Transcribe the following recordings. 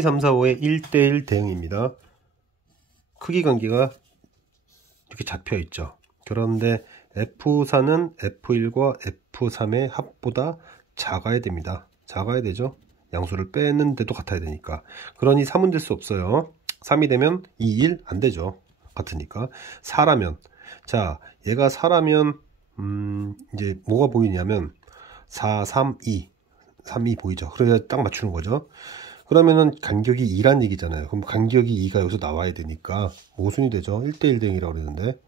3, 4, 5의 1대1 대응입니다. 크기 관계가 이렇게 잡혀 있죠. 그런데 F4는 F1과 F3의 합보다 작아야 됩니다. 작아야 되죠. 양수를 빼는데도 같아야 되니까. 그러니 3은 될 수 없어요. 3이 되면 2, 1 안 되죠. 같으니까. 4라면, 자, 얘가 4라면 이제 뭐가 보이냐면 4, 3, 2 3, 2 보이죠. 그래야 딱 맞추는 거죠. 그러면은 간격이 2란 얘기잖아요. 그럼 간격이 2가 여기서 나와야 되니까 모순이 되죠. 1대1 대응이라고 그러는데,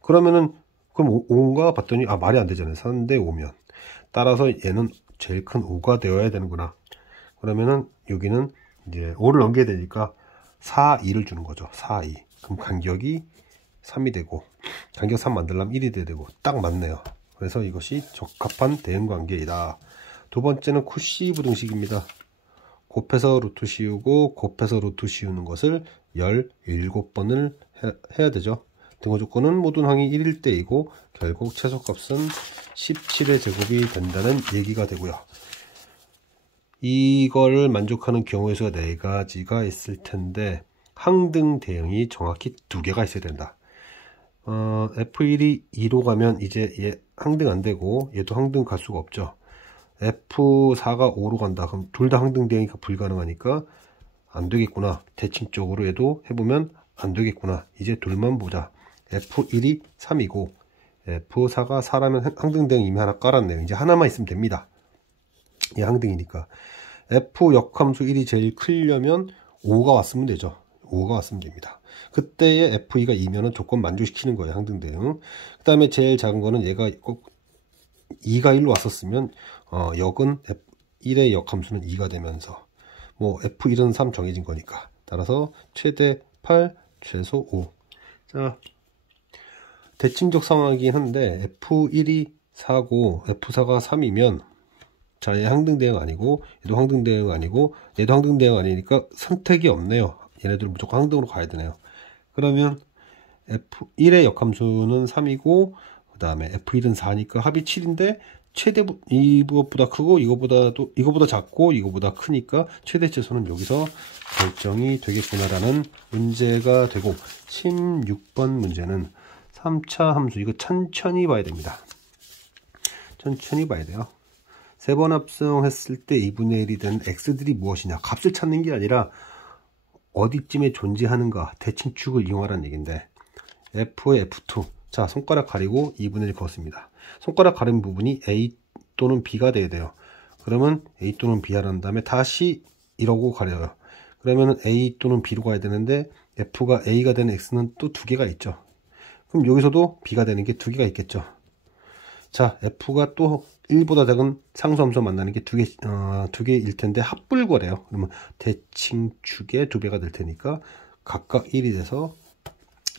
그러면은 그럼 5인가 봤더니 말이 안 되잖아요. 3대 5면 따라서 얘는 제일 큰 5가 되어야 되는구나. 그러면은 여기는 이제 5를 넘겨야 되니까 4, 2를 주는 거죠. 4, 2. 그럼 간격이 3이 되고, 간격 3 만들려면 1이 돼야 되고, 딱 맞네요. 그래서 이것이 적합한 대응 관계이다. 두 번째는 쿠시 부등식입니다. 곱해서 루트 씌우고 곱해서 루트 씌우는 것을 17번을 해야 되죠. 등호 조건은 모든 항이 1일 때이고 결국 최소값은 17의 제곱이 된다는 얘기가 되고요. 이걸 만족하는 경우의 수가 4가지가 있을 텐데 항등 대응이 정확히 2개가 있어야 된다. F1이 2로 가면 이제 얘 항등 안 되고 얘도 항등 갈 수가 없죠. F4가 5로 간다. 그럼 둘 다 항등 대응이 불가능하니까 안 되겠구나. 대칭적으로 얘도 해보면 안 되겠구나. 이제 둘만 보자. F1이 3이고 F4가 4라면 항등 대응 이미 하나 깔았네요. 이제 하나만 있으면 됩니다. 얘 항등이니까. F 역함수 1이 제일 크려면 5가 왔으면 되죠. 5가 왔으면 됩니다. 그때의 F2가 2면은 조건 만족시키는 거예요. 항등 대응. 그 다음에 제일 작은 거는 얘가 꼭 2가 1로 왔었으면 역은 F1의 역함수는 2가 되면서 뭐 F1은 3 정해진 거니까 따라서 최대 8 최소 5. 자, 대칭적 상황이긴 한데 F1이 4고 F4가 3이면 자, 얘 항등 대응 아니고 얘도 항등 대응 아니고 얘도 항등 대응 아니니까 선택이 없네요. 얘네들 무조건 항등으로 가야 되네요. 그러면 F1의 역함수는 3이고 그 다음에 F1은 4니까 합이 7인데 최대 이것보다 크고 이거보다 작고 이거보다 크니까 최대 최소는 여기서 결정이 되겠구나라는 문제가 되고, 16번 문제는 3차 함수, 이거 천천히 봐야 됩니다. 천천히 봐야 돼요. 세 번 합성했을 때 2분의 1이 된 x들이 무엇이냐, 값을 찾는 게 아니라 어디쯤에 존재하는가, 대칭축을 이용하라는 얘기인데 F의 F2, 자, 손가락 가리고 2분의 1 그었습니다. 손가락 가린 부분이 A 또는 B가 돼야 돼요. 그러면 A 또는 B 하라는 다음에 다시 이러고 가려요. 그러면 A 또는 B로 가야 되는데 F가 A가 되는 X는 또 2개가 있죠. 그럼 여기서도 B가 되는 게 2개가 있겠죠. 자, F가 또 1보다 작은 상수함수 만나는 게 2개일 텐데 합불거래요. 그러면 대칭축의 2배가 될 테니까 각각 1이 돼서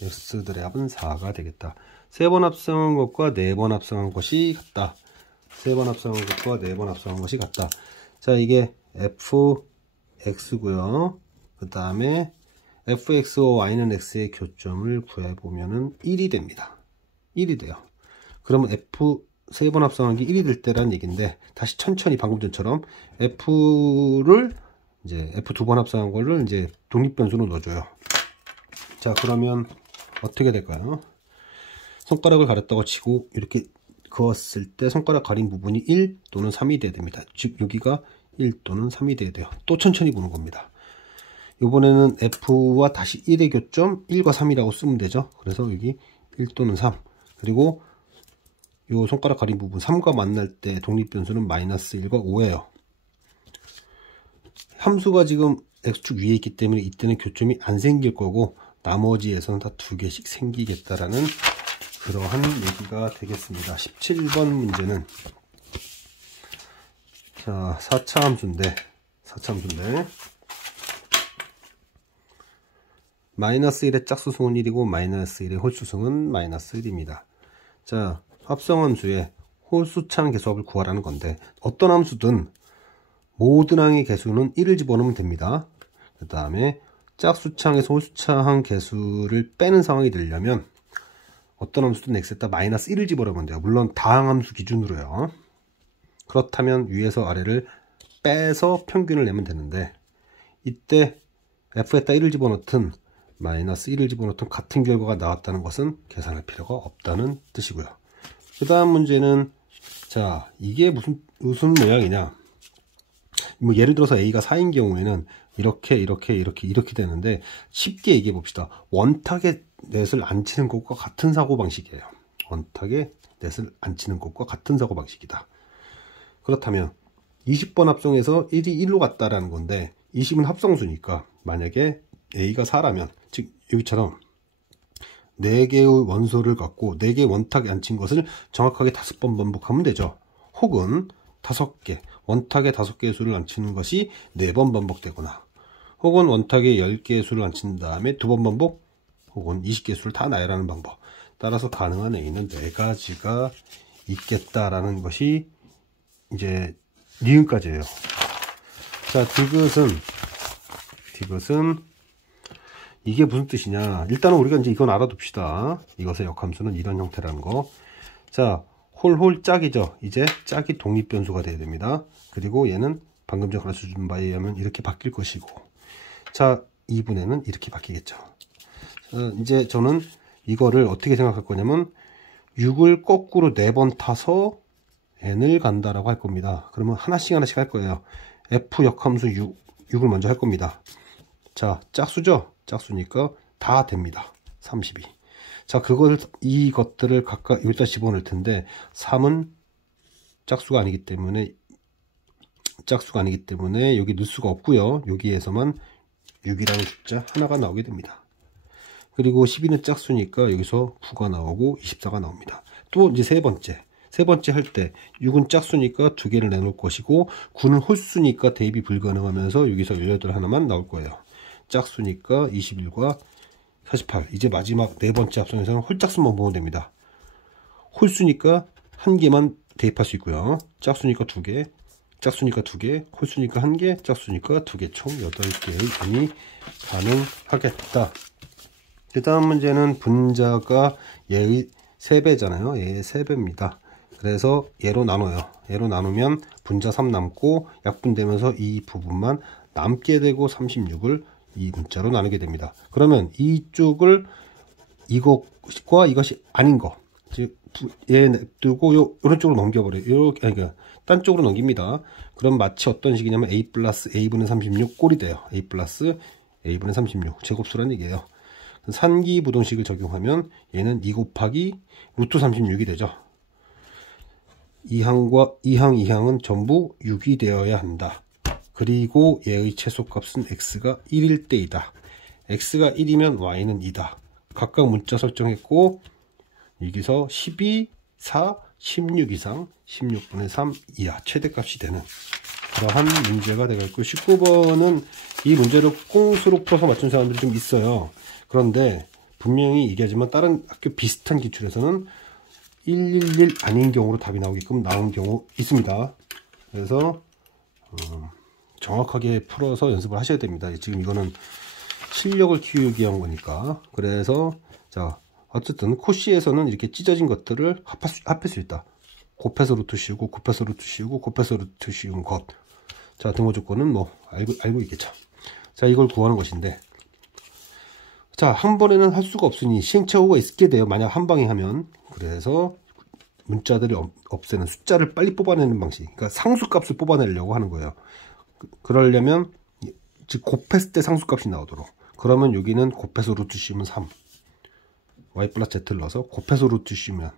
x들의 합은 4가 되겠다. 3번 합성한 것과 4번 합성한 것이 같다. 3번 합성한 것과 4번 합성한 것이 같다. 자, 이게 fx고요. 그 다음에 fx와 y는 x의 교점을 구해보면은 1이 됩니다. 1이 돼요. 그러면 3번 합성한 게 1이 될 때란 얘기인데, 다시 천천히 방금 전처럼 f를 이제 f 2번 합성한 거를 이제 독립변수로 넣어줘요. 자, 그러면 어떻게 될까요? 손가락을 가렸다고 치고 이렇게 그었을 때 손가락 가린 부분이 1 또는 3이 돼야 됩니다. 즉 여기가 1 또는 3이 돼야 돼요. 또 천천히 보는 겁니다. 이번에는 F와 다시 1의 교점 1과 3이라고 쓰면 되죠. 그래서 여기 1 또는 3, 그리고 이 손가락 가린 부분 3과 만날 때 독립변수는 마이너스 1과 5예요. 함수가 지금 X축 위에 있기 때문에 이때는 교점이 안 생길 거고 나머지에서는 다 2개씩 생기겠다라는 그러한 얘기가 되겠습니다. 17번 문제는 자, 4차 함수인데 마이너스 1의 짝수승은 1이고 마이너스 1의 홀수승은 마이너스 1입니다. 자, 합성함수의 홀수차항 개수합을 구하라는 건데, 어떤 함수든 모든 항의 개수는 1을 집어넣으면 됩니다. 그 다음에 짝수차항에서 홀수차항 개수를 빼는 상황이 되려면 어떤 함수든 x에다 마이너스 1을 집어넣으면 돼요. 물론 다항함수 기준으로요. 그렇다면 위에서 아래를 빼서 평균을 내면 되는데 이때 f에다 1을 집어넣든 마이너스 1을 집어넣든 같은 결과가 나왔다는 것은 계산할 필요가 없다는 뜻이고요. 그 다음 문제는, 자, 이게 무슨 모양이냐. 뭐 예를 들어서 a가 4인 경우에는 이렇게 되는데, 쉽게 얘기해 봅시다. 원탁에 넷을 안 치는 것과 같은 사고방식이에요. 원탁에 넷을 안 치는 것과 같은 사고방식이다. 그렇다면 20번 합성해서 1이 1로 갔다라는 건데, 20은 합성수니까 만약에 a가 4라면, 즉 여기처럼 4개의 원소를 갖고 4개의 원탁에 앉힌 것을 정확하게 5번 반복하면 되죠. 혹은 5개, 원탁에 5개의 수를 앉히는 것이 4번 반복되거나, 혹은 원탁에 10개의 수를 앉힌 다음에 2번 반복, 혹은 20개의 수를 다 나열하는 방법. 따라서 가능한 a는 4가지가 있겠다라는 것이 이제 니은까지예요. 자, 디귿은 이게 무슨 뜻이냐. 일단은 우리가 이제 이건 알아둡시다. 이것의 역함수는 이런 형태라는 거. 자, 홀 짝이죠. 이제 짝이 독립변수가 돼야 됩니다. 그리고 얘는 방금 전에 가르쳐준 바에 의하면 이렇게 바뀔 것이고, 자, 2분의는 이렇게 바뀌겠죠. 이제 저는 이거를 어떻게 생각할 거냐면 6을 거꾸로 4번 타서 n을 간다라고 할 겁니다. 그러면 하나씩 할 거예요. f 역함수 6을 먼저 할 겁니다. 자, 짝수죠? 짝수니까 다 됩니다. 32. 자, 이것들을 각각 여기다 집어넣을 텐데, 3은 짝수가 아니기 때문에 여기 넣을 수가 없고요. 여기에서만 6이라는 숫자 하나가 나오게 됩니다. 그리고 12는 짝수니까 여기서 9가 나오고 24가 나옵니다. 또 이제 세 번째 할 때 6은 짝수니까 2개를 내놓을 것이고, 9는 홀수니까 대입이 불가능하면서 여기서 18 하나만 나올 거예요. 짝수니까 21과 48. 이제 마지막 네 번째 합성에서는 홀짝수만 보면 됩니다. 홀수니까 1개만 대입할 수 있고요. 짝수니까 2개, 홀수니까 1개, 짝수니까 2개, 총 8개의 n이 가능하겠다. 그 다음 문제는 분자가 얘의 3배잖아요. 얘의 3배입니다. 그래서 얘로 나눠요. 얘로 나누면 분자 3 남고 약분되면서 이 부분만 남게 되고 36을 이 문자로 나누게 됩니다. 그러면 이쪽을 이것과 이것이 아닌 거, 즉 얘 냅두고 오른쪽으로 넘겨버려요. 이렇게, 그러니까 딴 쪽으로 넘깁니다. 그럼 마치 어떤 식이냐면 a 플러스 a분의 36 꼴이 돼요. a 플러스 a분의 36 제곱수라는 얘기예요. 산기부동식을 적용하면 얘는 2 곱하기 루트 36이 되죠. 이항은 전부 6이 되어야 한다. 그리고 얘의 최소값은 x가 1일 때이다. x가 1이면 y는 2다. 각각 문자 설정했고, 여기서 12, 4, 16 이상 16분의 3 이하 최대값이 되는 그러한 문제가 되겠고, 19번은 이 문제를 꽁수로 풀어서 맞춘 사람들이 좀 있어요. 그런데 분명히 얘기하지만 다른 학교 비슷한 기출에서는 111 아닌 경우로 답이 나오게끔 나온 경우 있습니다. 그래서 정확하게 풀어서 연습을 하셔야 됩니다. 지금 이거는 실력을 키우기 위한 거니까. 그래서 자, 어쨌든 코시에서는 이렇게 찢어진 것들을 합할 수 있다. 곱해서 루트 씌우고, 곱해서 루트 씌우고, 곱해서 루트 씌운 것. 자, 등호 조건은 뭐 알고 있겠죠. 자, 이걸 구하는 것인데, 자, 한 번에는 할 수가 없으니 시행착오가 있게 돼요. 만약 한 방에 하면. 그래서 문자들을 없애는, 숫자를 빨리 뽑아내는 방식, 그러니까 상수값을 뽑아내려고 하는 거예요. 그러려면 즉 곱했을 때 상수값이 나오도록. 그러면 여기는 곱해서 루트 씌우면 3, y 플러스 z를 넣어서 곱해서 루트 씌우면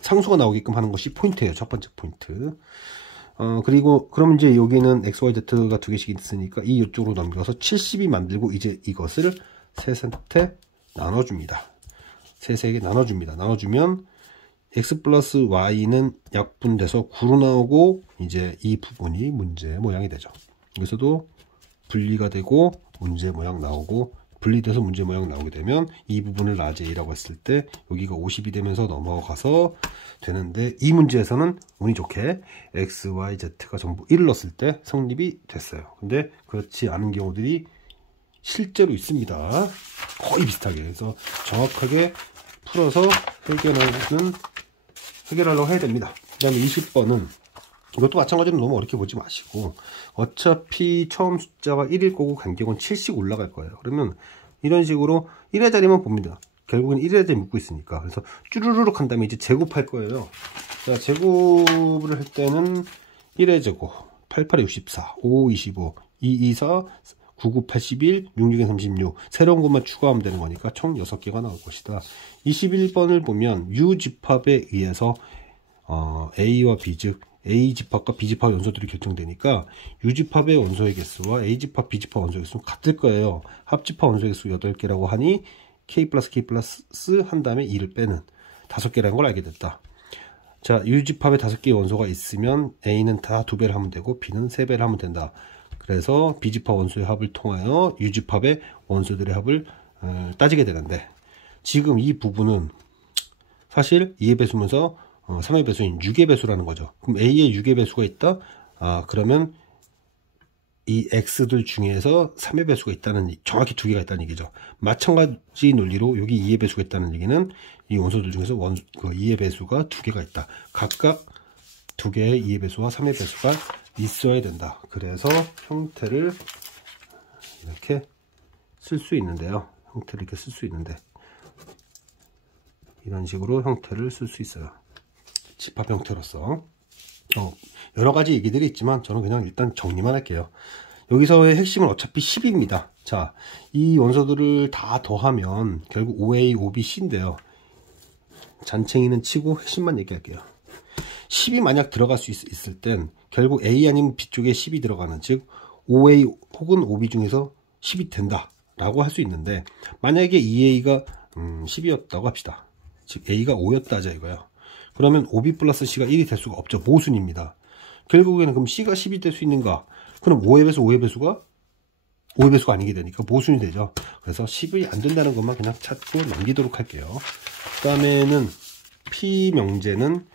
상수가 나오게끔 하는 것이 포인트예요. 첫 번째 포인트. 그리고 그럼 이제 여기는 x, y, z가 2개씩 있으니까 이쪽으로 넘겨서 70이 만들고, 이제 이것을 세 나눠줍니다. 세 개 나눠줍니다. 나눠주면 x 플러스 y는 약분돼서 9로 나오고, 이제 이 부분이 문제 모양이 되죠. 여기서도 분리가 되고 문제 모양 나오고, 분리돼서 문제 모양 나오게 되면 이 부분을 라지라고 했을 때 여기가 50이 되면서 넘어가서 되는데, 이 문제에서는 운이 좋게 x, y, z가 전부 1을 넣었을 때 성립이 됐어요. 근데 그렇지 않은 경우들이 실제로 있습니다. 거의 비슷하게. 그래서 정확하게 풀어서 해결하려고 해야 됩니다. 그 다음에 20번은 이것도 마찬가지로 너무 어렵게 보지 마시고, 어차피 처음 숫자가 1일 거고 간격은 7씩 올라갈 거예요. 그러면 이런 식으로 1의 자리만 봅니다. 결국은 1의 자리 묶고 있으니까. 그래서 쭈루루룩 한 다음에 이제 제곱할 거예요. 자, 제곱을 할 때는 1의 제곱, 8, 8에 64, 5, 5, 25, 2, 2, 4, 9, 9, 81, 6, 6에 36. 새로운 것만 추가하면 되는 거니까 총 6개가 나올 것이다. 21번을 보면 U 집합에 의해서 A와 B, 즉 A 집합과 B 집합 원소들이 결정되니까 U 집합의 원소의 개수와 A 집합, B 집합 원소의 개수는 같을 거예요. 합집합 원소의 개수 8개라고 하니 K 플러스 K 플러스 한 다음에 2를 빼는 5개라는 걸 알게 됐다. 자, U 집합에 5개의 원소가 있으면 A는 다 2배를 하면 되고 B는 3배를 하면 된다. 그래서 B 집합 원소의 합을 통하여 U 집합의 원소들의 합을 따지게 되는데, 지금 이 부분은 사실 2의 배수면서 3의 배수인 6의 배수라는 거죠. 그럼 A에 6의 배수가 있다? 그러면 이 X들 중에서 3의 배수가 있다는, 정확히 2개가 있다는 얘기죠. 마찬가지 논리로 여기 2의 배수가 있다는 얘기는 이 원소들 중에서 2의 배수가 2개가 있다. 각각 2개의 2의 배수와 3의 배수가 있어야 된다. 그래서 형태를 이렇게 쓸 수 있는데요. 형태를 이렇게 쓸 수 있는데, 이런 식으로 형태를 쓸 수 있어요. 집합 형태로서. 여러 가지 얘기들이 있지만 저는 그냥 일단 정리만 할게요. 여기서의 핵심은 어차피 10입니다. 자, 이 원소들을 다 더하면 결국 OA, OB, C인데요. 잔챙이는 치고 핵심만 얘기할게요. 10이 만약 들어갈 수 있을 땐 결국 A 아니면 B 쪽에 10이 들어가는, 즉 OA 혹은 OB 중에서 10이 된다 라고 할 수 있는데, 만약에 2A가 10이었다고 합시다. 즉 A가 5였다 하자 이거예요. 그러면 OB 플러스 C가 1이 될 수가 없죠. 모순입니다. 결국에는 그럼 C가 10이 될 수 있는가? 그럼 5의 배수, 5의 배수가 5의 배수가 아니게 되니까 모순이 되죠. 그래서 10이 안 된다는 것만 그냥 찾고 넘기도록 할게요. 그 다음에는 P 명제는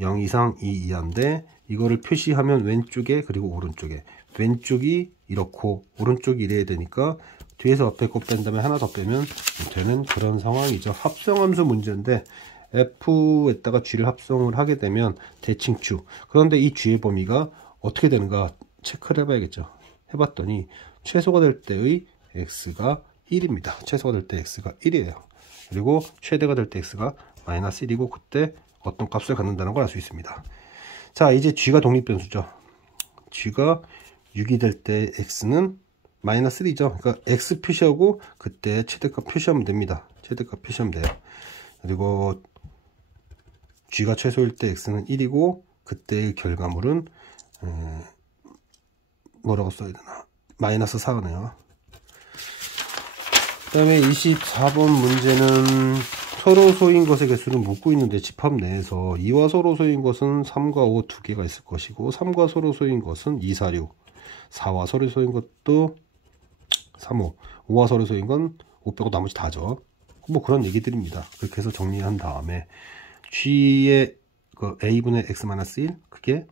0 이상 2 이하인데, 이거를 표시하면 왼쪽에 그리고 오른쪽에, 왼쪽이 이렇고 오른쪽이 이래야 되니까 뒤에서 앞에 거 뺀 다음에 하나 더 빼면 되는 그런 상황이죠. 합성함수 문제인데 F에다가 G를 합성을 하게 되면 대칭축. 그런데 이 G의 범위가 어떻게 되는가 체크를 해봐야겠죠. 해봤더니 최소가 될 때의 X가 1입니다. 최소가 될 때 X가 1이에요. 그리고 최대가 될 때 X가 마이너스 1이고, 그때 어떤 값을 갖는다는 걸 알 수 있습니다. 자, 이제 G가 독립변수죠. G가 6이 될 때 X는 마이너스 1이죠. 그러니까 X 표시하고 그때 최대값 표시하면 됩니다. 최대값 표시하면 돼요. 그리고 G가 최소일 때 X는 1이고, 그때의 결과물은 뭐라고 써야 되나, 마이너스 4네요. 그 다음에 24번 문제는 서로 소인 것의 개수를 묻고 있는데, 집합 내에서 2와 서로 소인 것은 3과 5 두 개가 있을 것이고, 3과 서로 소인 것은 2, 4, 6, 4와 서로 소인 것도 3, 5, 5와 서로 소인 건 5 빼고 나머지 다죠. 뭐 그런 얘기들입니다. 그렇게 해서 정리한 다음에 G의 그 A분의 X-1 그게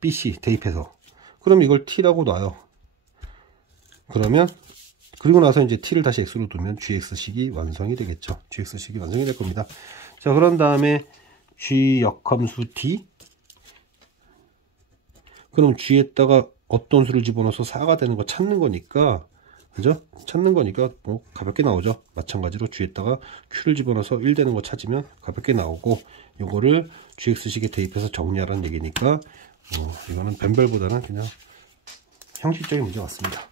BC 대입해서, 그럼 이걸 T라고 놔요. 그러면 그리고 나서 이제 T를 다시 X로 두면 GX식이 완성이 되겠죠. GX식이 완성이 될 겁니다. 자, 그런 다음에 G 역함수 D, 그럼 G에다가 어떤 수를 집어넣어서 4가 되는 거 찾는 거니까, 그죠? 찾는 거니까 뭐 가볍게 나오죠. 마찬가지로 G에다가 Q를 집어넣어서 1 되는 거 찾으면 가볍게 나오고, 요거를 GX식에 대입해서 정리하라는 얘기니까 이거는 뱀별보다는 그냥 형식적인 문제 같습니다.